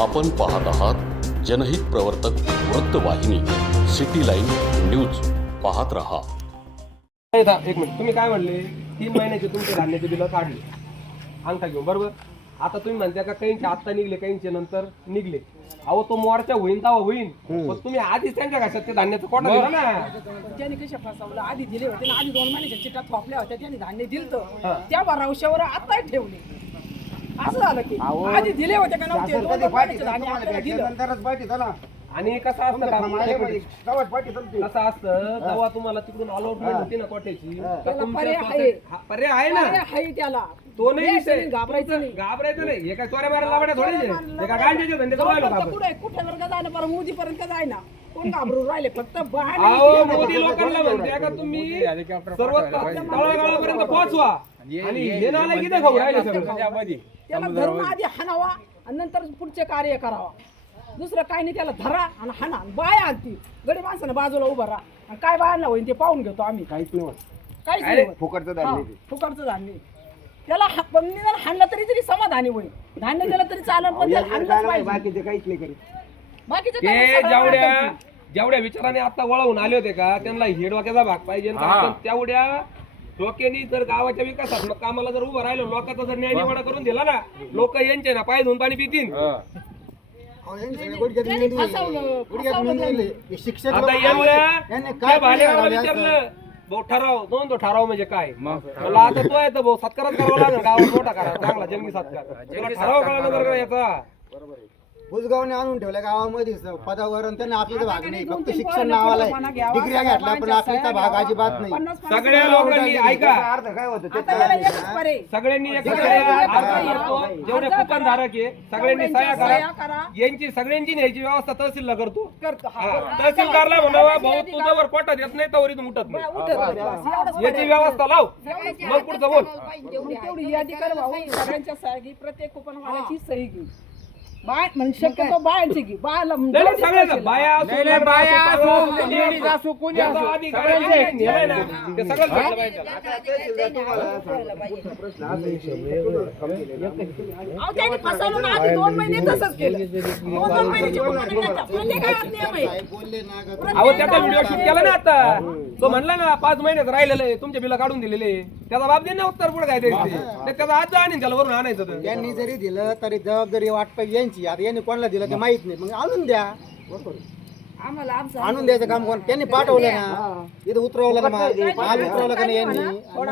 आपण पाहत आहात जनहित प्रवर्तक वृत्तवाहिनी सिटी लाईन न्यूज. पाहत रहा. एक मिनिट, तुम्ही काय म्हणले 3 महिन्याचे तुमचे धान्याचे बिल काढले अंगठा घेऊन, बरोबर. आता तुम्ही म्हणता का काहींचे आत्ता निघले काहींचे नंतर निघले. अहो तो मोर्चा होईन तेव्हा होईन, पण तुम्ही आधीच त्यांच्या घशात ते धान्याचं कोटा दिला ना. त्यांनी कशा फसवलं, आधी दिले होते ना, आधी 2 महिन्याच्या चिठ्ठ्या थोपल्या होत्या, त्यांनी धान्य दिलं त्या भरावशावर आता ठेवले. असं झालं की आधी दिले होते का नव्हते, 2 महिन्याचे धान्य आपल्याला दिलं. आणि कसं असतं का, कसं असतं जेव्हा तुम्हाला तिकडून अलॉटमेंट होती ना कोट्याची, तर तुमच्या पर्याय आहे ना, आहे त्याला. तो नाही विषय. घाबरायचं नाही, घाबरायचं नाही. हे काय चोऱ्या मारायला लावण्या थोडेच आहे. हे काय गांजाचे धंदे करायला का आपण? कुठे वर्ग जायला बरं, मोदी पर्यंत जायना, कोण घाबरून राहिले फक्त बाहेर. अहो मोदी लोकांना म्हणते का तुम्ही सर्व तळागाळापर्यंत पोहोचवा, आणि हे नाला किती खाऊ राहिले सगळं. त्याला धरून आधी हाणावा आणि नंतर पुढचे कार्य करावा. दुसरं काय नाही, त्याला धरा आणि हाणा. बाय आणती गडी माणसानं बाजूला उभं राहा, आणि काय बायांना होईल ते पाहून घेतो आम्ही. काहीच नाही फुकटचं धान्य त्याला पण निदान हाणलं तरी समाधानी होईल. धान्य दिलं तरी चालेल, पण त्याला हाणलंच पाहिजे. बाकीचं ते काय जेवढ्या विचाराने आता वळवून आले होते का, त्यांना हे डोक्याचा भाग पाहिजे. आपण तेवढ्या डोक्यानी जर गावाच्या विकासात्मक कामाला जर उभं राहिलो, लोकांचा जर न्याय निवाडा करून दिला ना, लोक यांचे ना पाय धुवून पाणी पितील. आता एवढ्या भालेरावाला विचारलं, भाऊ ठराव दोन, तो ठराव म्हणजे काय. मला आता तो येतो भाऊ, सत्कारच करावा लागेल, गावात मोठा करा चांगला जंगी सत्कार. तुला ठराव कळला नंतर याचा भुजगावने आणून ठेवल्या गावामध्ये पदावर, आणि त्यांना आपल्याचा भाग नाही, फक्त शिक्षण नावाला डिग्र्या घेतल्या, पण आपल्याचा भाग अजिबात नाही. सगळ्या लोकांनी ऐका, अर्थ काय होतं सगळ्यांनी जेवढे कुपनधारक आहे सगळ्यांनी सह्या करा. यांची सगळ्यांची न्यायची व्यवस्था तहसीलला करतो. तहसीलदारला म्हणावा, भाऊ तुझं वर पोटात येत नाही तर इथून उठत नाही, याची व्यवस्था लाव, मग पुढचं बोल. तेवढी यादी कर भाऊ, सगळ्यांच्या सह्या घे, प्रत्येक कुपनवाल्याची सही घे. बाय म्हणजे शक्यतो बायांची घे, बायाला सगळ्यांना बाया असो, लेडीज असो, कोणी असो, ते सगळं भेटलं पाहिजे. त्यांनी फसवलं ना, आधी 2 महिने तसंच केलं. 2 महिन्याची नियम आहे. अहो त्याचा व्हिडिओ शूट केला ना आता, तो म्हणला ना 5 महिन्यात राहिलेले तुमचे बिल काढून दिलेले, त्याचा बाप दे ना उत्तर पुढे काय द्यायचं, त्याचा आज आणि त्याला वरून आणायचं. त्यांनी जरी दिलं तरी जबाबदारी वाटप यांची. आता यांनी कोणाला दिलं ते माहित नाही, मग आणून द्या. आणून द्यायचं काम कोण, त्यांनी पाठवलं ना, इथं उतरवलं ना, माल उतरवलं का नाही यांनी,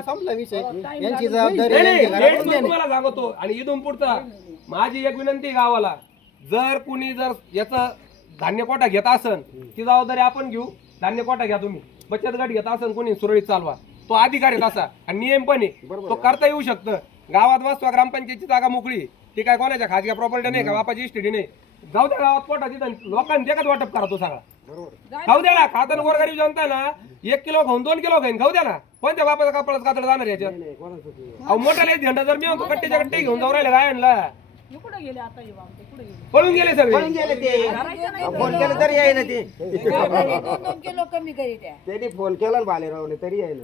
संपला विषय. यांची जबाबदारी तुम्हाला सांगतो. आणि इथून पुढचा माझी एक विनंती गावाला, जर कुणी जर याचा धान्य कोटा घेत असन, ती जबाबदारी आपण घेऊ. धान्य कोटा घ्या तुम्ही, बचत गट घेत असन कोणी सुरळीत चालवा, तो अधिकारी तसा आणि नियम पण आहे, तो करता येऊ शकतं. गावात वाचवा, ग्रामपंचायतची जागा मोकळी, ती काय कोणाच्या खाजगी प्रॉपर्टी नाही का, बापाची इस्टेटी नाही. जाऊ द्या गावात पोटा, तिथं लोकांनी देखत वाटप करा तो सगळा. खाऊ द्या ना, खाताना गोरगरीब जनता ना 1 किलो खाऊन 2 किलो खाईन, खाऊ द्या ना. कोणत्या बापाचा कपडाच कातड जाणार याच्यात. अहो मोठ्याला झेंडा जर मी म्हणतो कट्टेच्या कट्टे घेऊन जाऊ राहिले गायांना, पळून गेले सगळे. फोन केलं तरी आहे ना, ते 2 किलो कमी करी द्या. त्यांनी फोन केला भालेरावने तरी आहे ना.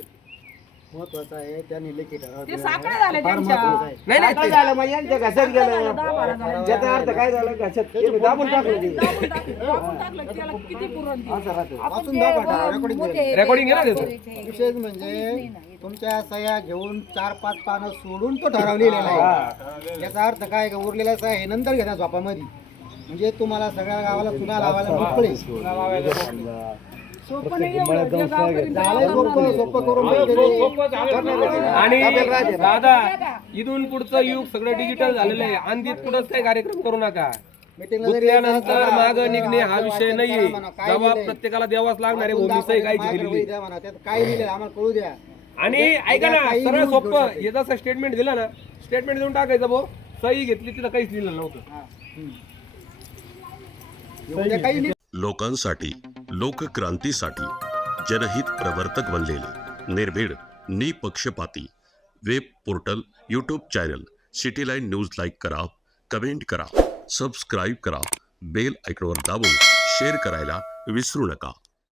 महत्वाचं आहे त्यांनी लेखी ठराव ते साखळ्या झाल्या त्यांच्या. नाही झालं, मग यांच्या घशात गेलं. त्याचा अर्थ काय झालं, घशात दाबून टाकलं ते. दाबून टाकलं की त्याला किती पुरण दिलं. वाचून दाखवा, रेकॉर्डिंग आहे ना त्याचं. विशेष म्हणजे तुमच्या सह्या घेऊन 4-5 पानं सोडून तो ठराव लिहिलेला आहे. याचा अर्थ काय का, उरलेला सह्या हे नंतर घेणार झोपामध्ये, म्हणजे तुम्हाला सगळ्या गावाला चुना लावायला मोकळे. आणि दादा, इथून पुढचं युग सगळं डिजिटल झालेलं आहे. अंधीत कुठंच काही कार्यक्रम करू नका. गुंतल्यानंतर माग निघणे हा विषय नाहीये. जबाब प्रत्येकाला द्यावाच लागणार आहे. भूमी काय आम्हाला कळू द्या. आणि ऐका ना, सरळ सोपं, हे जसं स्टेटमेंट दिलं ना, स्टेटमेंट देऊन टाकायचं भाऊ, सही घेतली तिथं काहीच लिहिलं नव्हतं. लोकांसाठी, लोकक्रांतीसाठी जनहित प्रवर्तक बनलेले निर्भीड, निपक्षपाती web portal, YouTube channel city line news like करा, कमेंट करा, सबस्क्राईब करा, बेल आयकॉनवर दाबून शेअर करायला विसरू नका.